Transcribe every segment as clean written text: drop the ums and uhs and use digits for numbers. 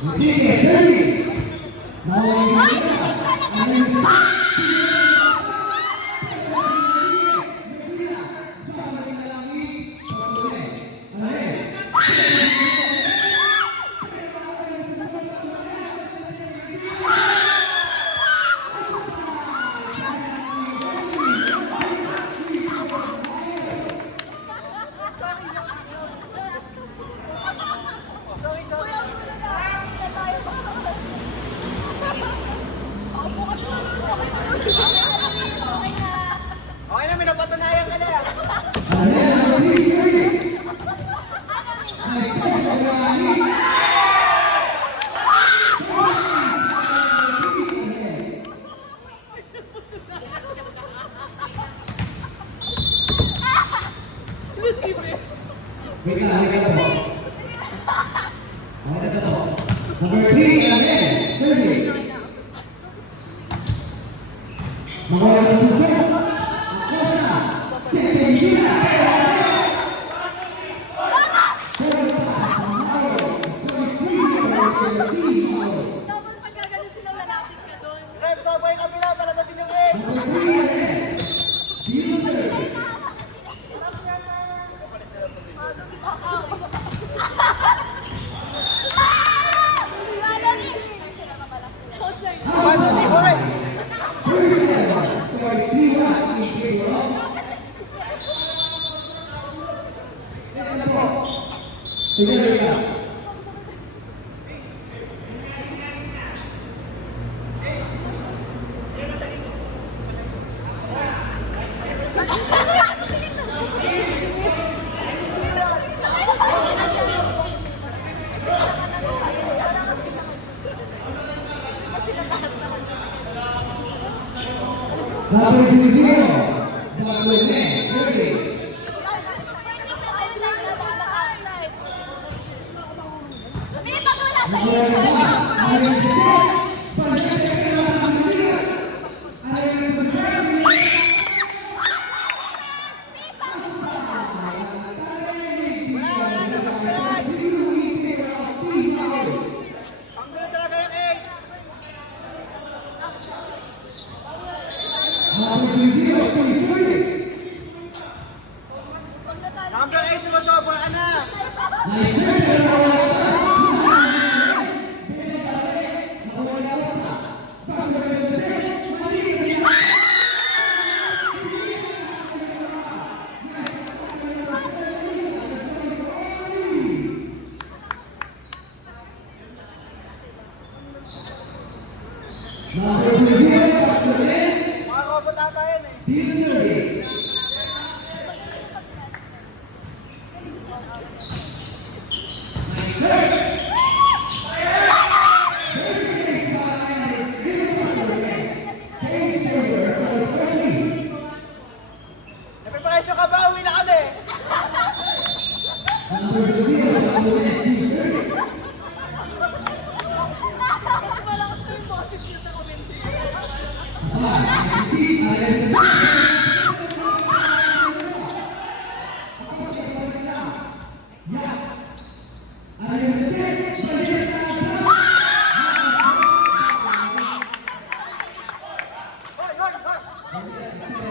Okay na, may napatunayan ka na. Number 3, serving. Number 7, Acosta, second Gina. Dapat pagkagalit silang lalapit ka doon. Rep, sabay kami na, palabasin yung egg. Number 0, number 10, serving. Ang gulo talaga yung egg. Number 8, sumusobra ka na. Mga robot ata yan eh. Napipresyo ka ba? Uwi na kami. Malakas ko yung boses niya sa komenti. Hoy, hoy, hoy.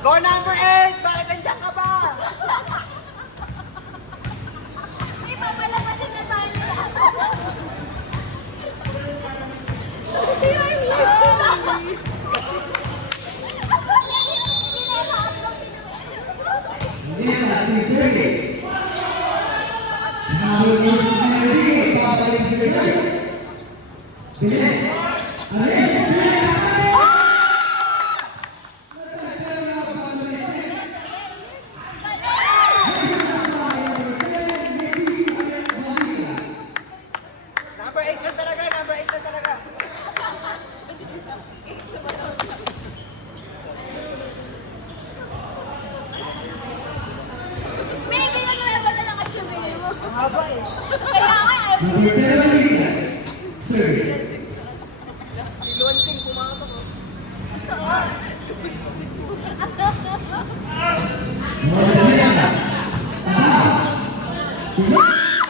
Go number 8! Bakit nandiyan ka ba? May papalabasin na tayo nila. Sira yung live. Number 8 lang talaga, number 8 lang talaga.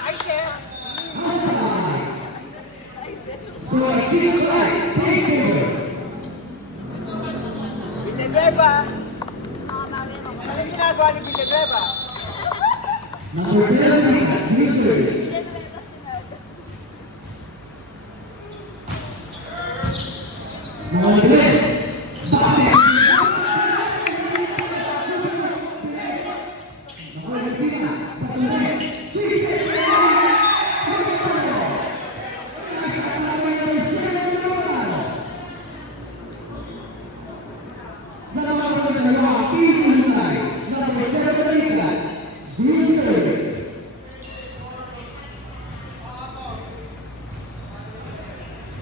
Ay, sir. Villanueva. Ano ginagawa ni Villanueva? Number 17, user. Number 10, Basket. Number 15,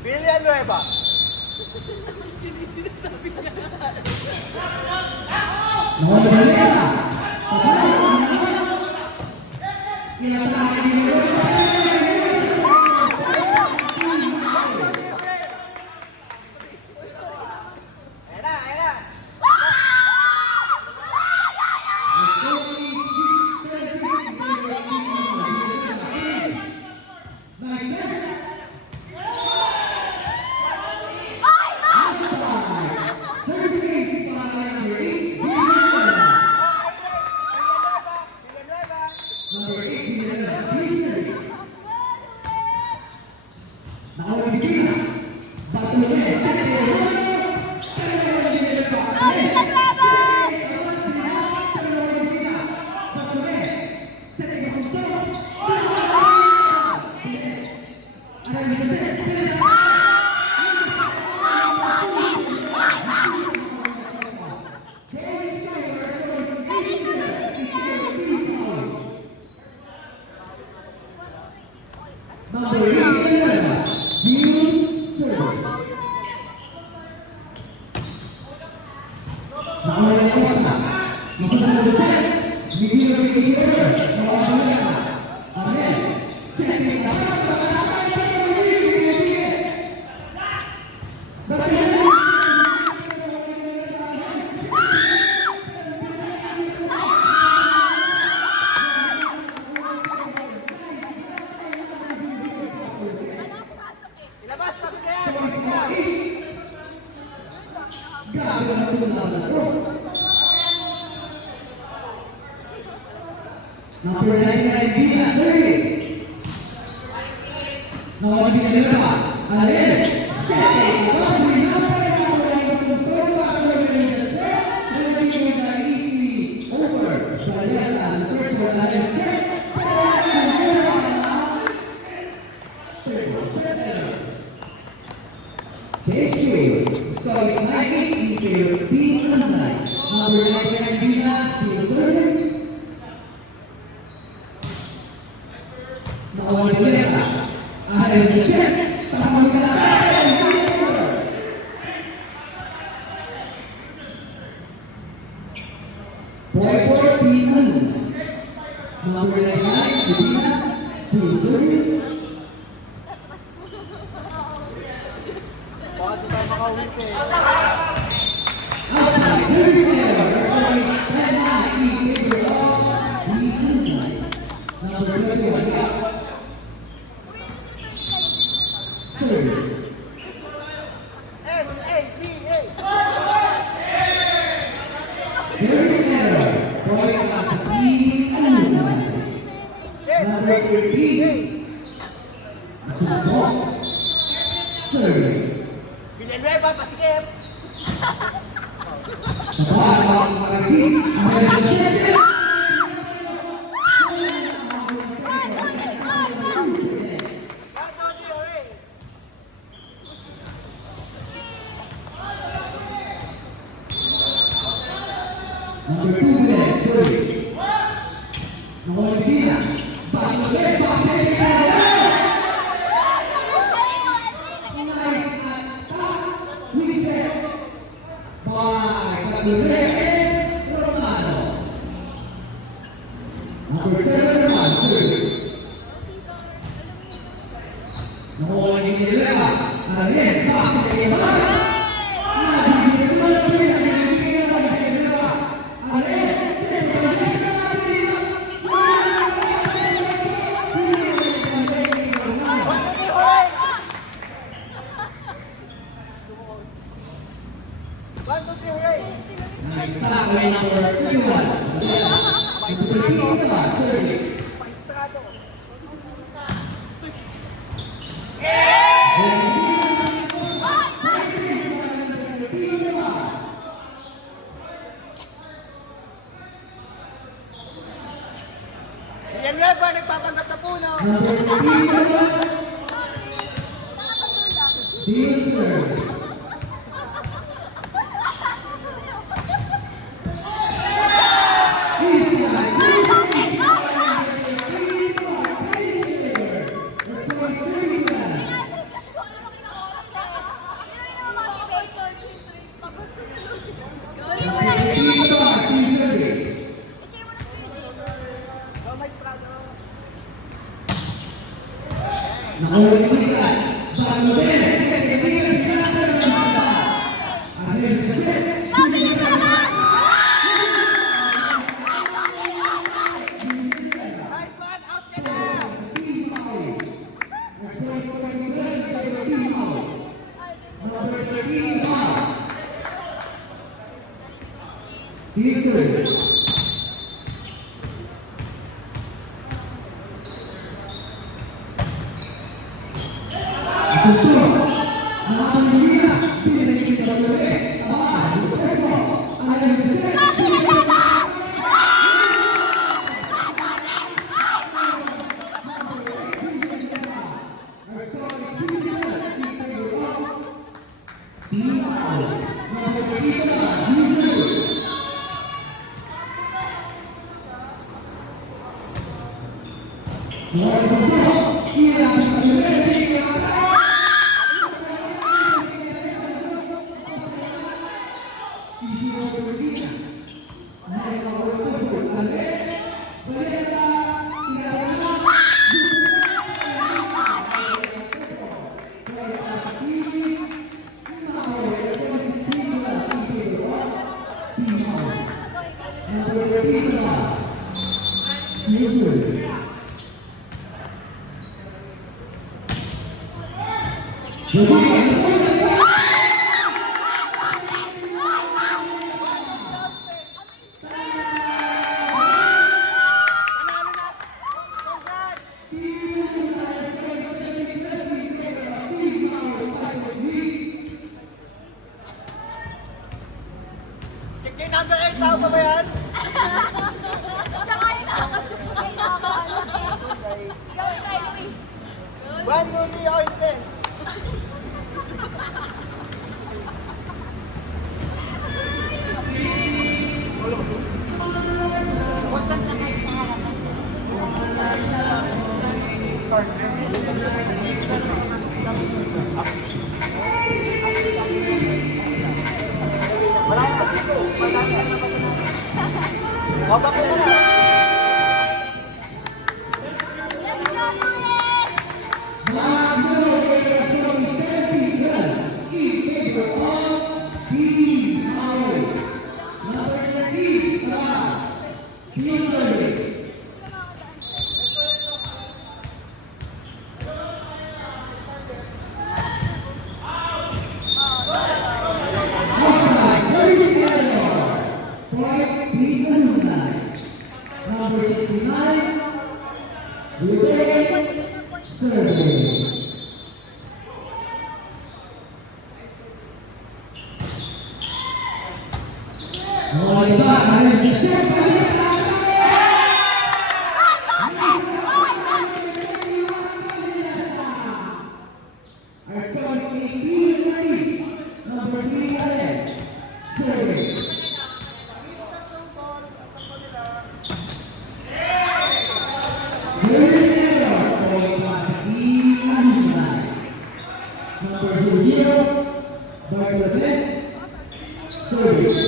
Villanueva. Ayan na, ayan na. Villanueva. Ilabas, tapos na yan. Tapos na yan. Number 99, Vina Suri. Number 99, Ariel. Number 99, Vina Suri. Baka di tayo makawit eh. S-A-B-A. Villanueva, pasikip. Number 2 minutes, sorry. Number 3, Bangladesh, Number 7, Mansur. Number 1, Ariel, basket. 1, 2, 3, hooray! Nice block by number 31. Number 15 naman, serving. Pa-estrado. Yan nga ba, nagpapanggap na puno? Number 15 naman, zero serve. Oh, may estrado. Nice man, out ka na! Check yung number 8, tao pa ba yan? One movie ointment. Wala na kasi ko. Wala na naman. Wabak ko na. Number 69, Ruben Survey. Number 3, Survey. Number 0, Bangladesh, serving.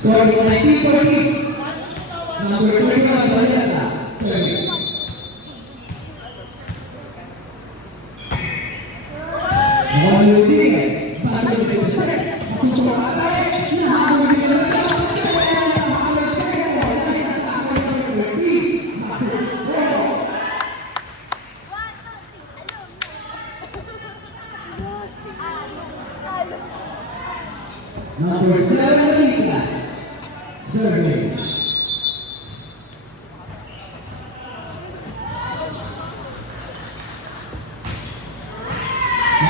So it's 19-14. Number 21, Valletta, serving. Bawal yung bibigay. Bago yung pagkasit. Masusunod ang atay. Nahabol yung pagkasit. Number 7, serving.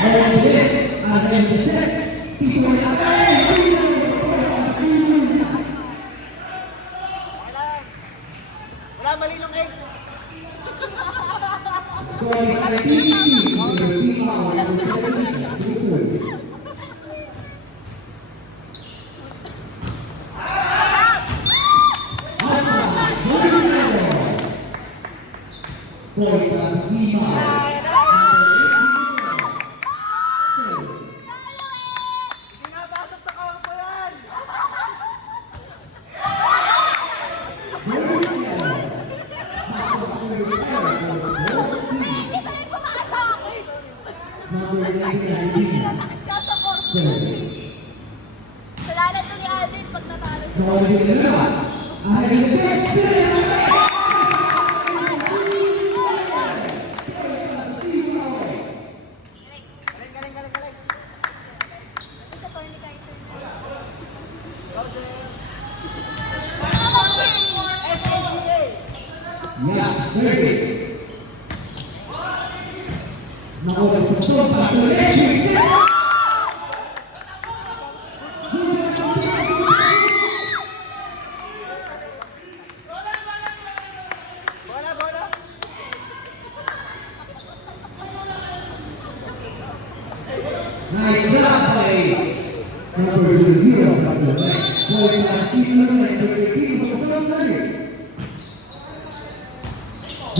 Bawal ulit. Ada yang berset. Piso yang atay. Wala malinong egg. So it's 19-15. Number 3 power. Number 17. Serving. Point plus 3 power. Pinapasok sa kawang ko yan. Number 19. Nakit ka sa court. Serving. Salamat to ni Alden pag natalo siya. Bawal yung dalawa. Ada yang berset. Galing. Isa to, hindi kayo sir. SNGA. Yeah, serving. Nakuha sa sopa. Bola. Nice job by number 0. Point plus 3 number 13. Serving.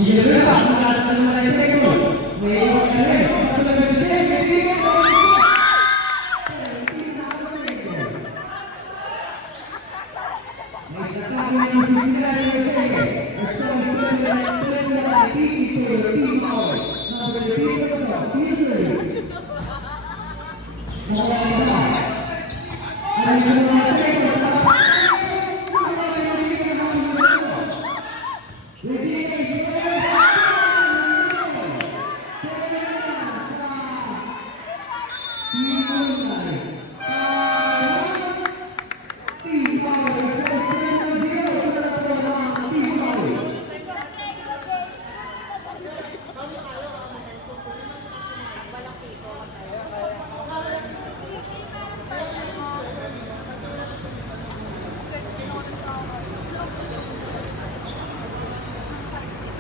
Di dalawa, mataas na naman yung second. May iwan ka rin. May tatawin yung bisita yung second. Gusto ang bisita yung second na ito yung team power. Number 3, serving. Nakawin ka. Ay, yung mga second.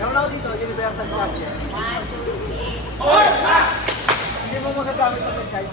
Meron ako dito, universal card yan. Hindi mo magagamit sa pagkain.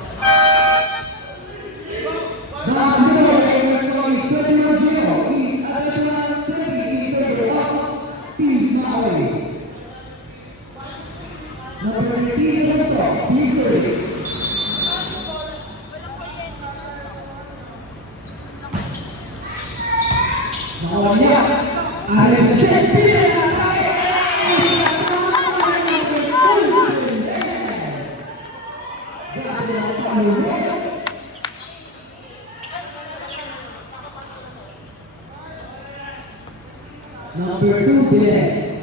Number 2, Bilek.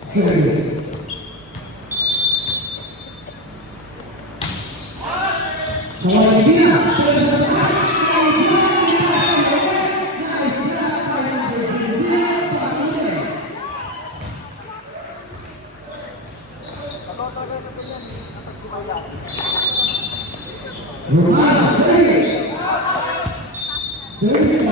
Serving. Number 3, Romana, serving. Serving.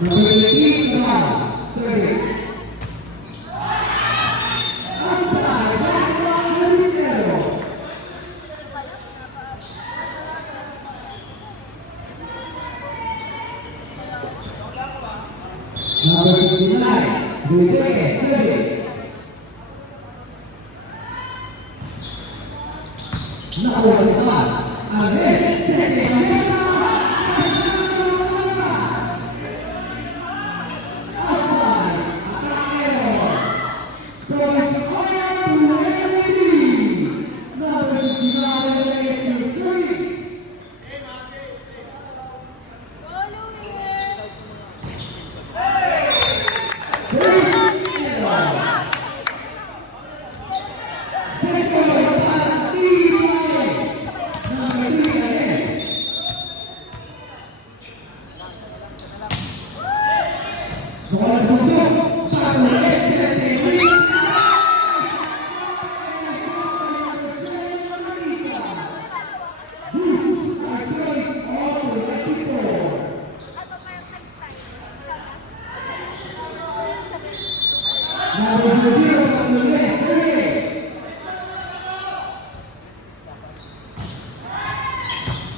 Number 18, Romana, serving. Outside, service zero. Number 69, Rodriguez, serving. Number 5, Alex Sequeira. Go, Luis!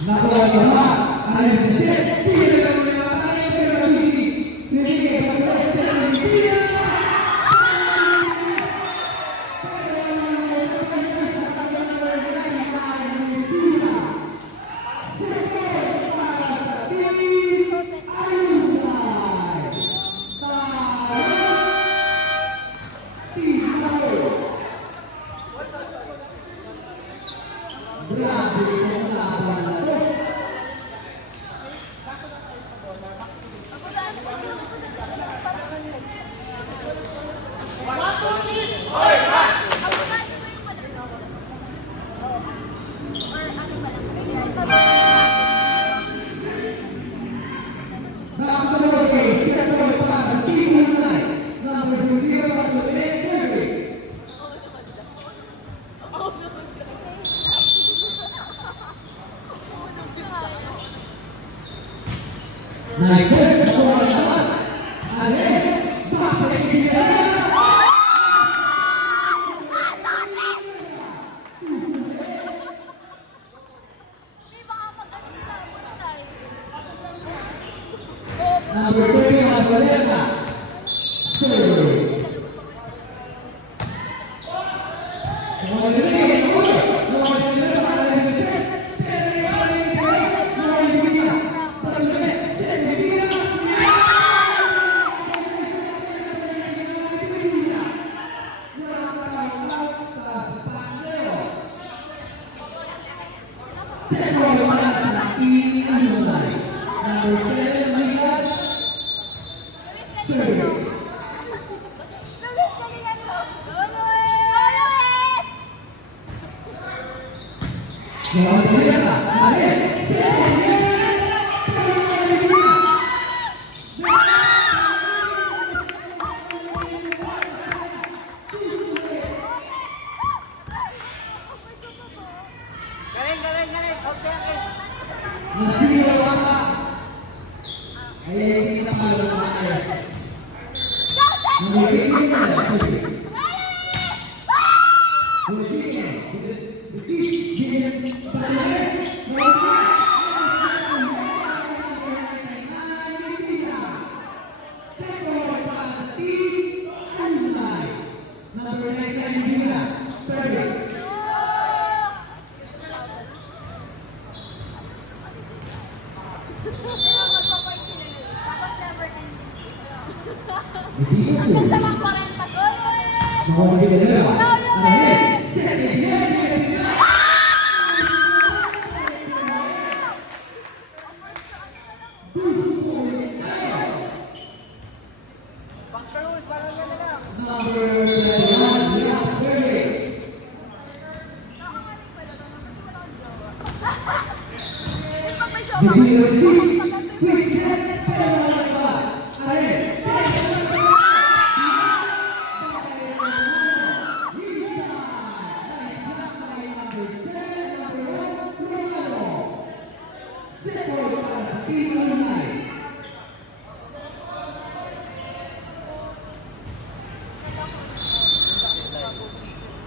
Ano pa yung nag-time? Nice. Alex Sequeira. Di ba kapag ano sila, muna tayo? Number 20, Alvareza. Serve. Luis, galingan mo! Go, Luis! Galing, galing, galing. Okay, okay. Number 19, Vila. Serving. Hanggang sa mga 40 go, Luis! Number 22, Go, Luis! Alex Sequeira. Pang-cruise, parang yan na lang. Number 21, Vila. Serving.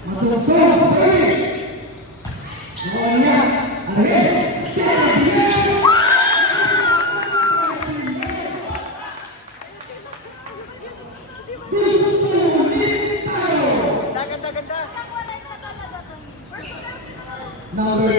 Masuk ke serving. Golnya Alex Sequeira. Ganda, ganda, ganda. Ang 40 talaga to. First time. Number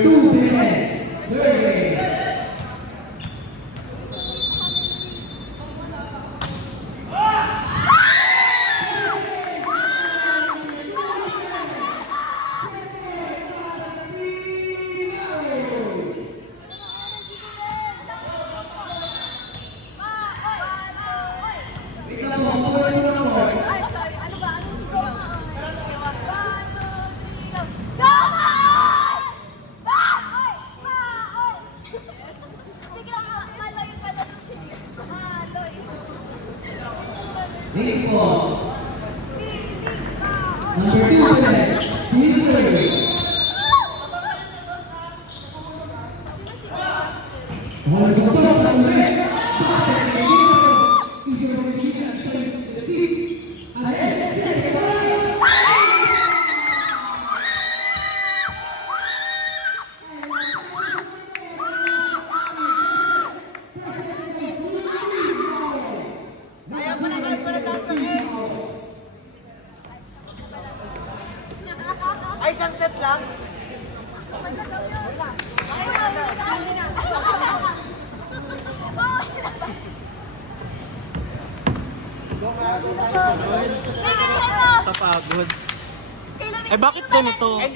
Number 2 connect, Caesar. Bola sa stop ng ulit. Pasok ng Caesar. Caesar ang chicken at sa seat. Ahead, second line. Kaya mo na number 8. Ay, isang set lang. Okay na, okay na. Go nga, go tayo. Kailangan mo! Kapagod. Kailangan Eh bakit ganito? Hindi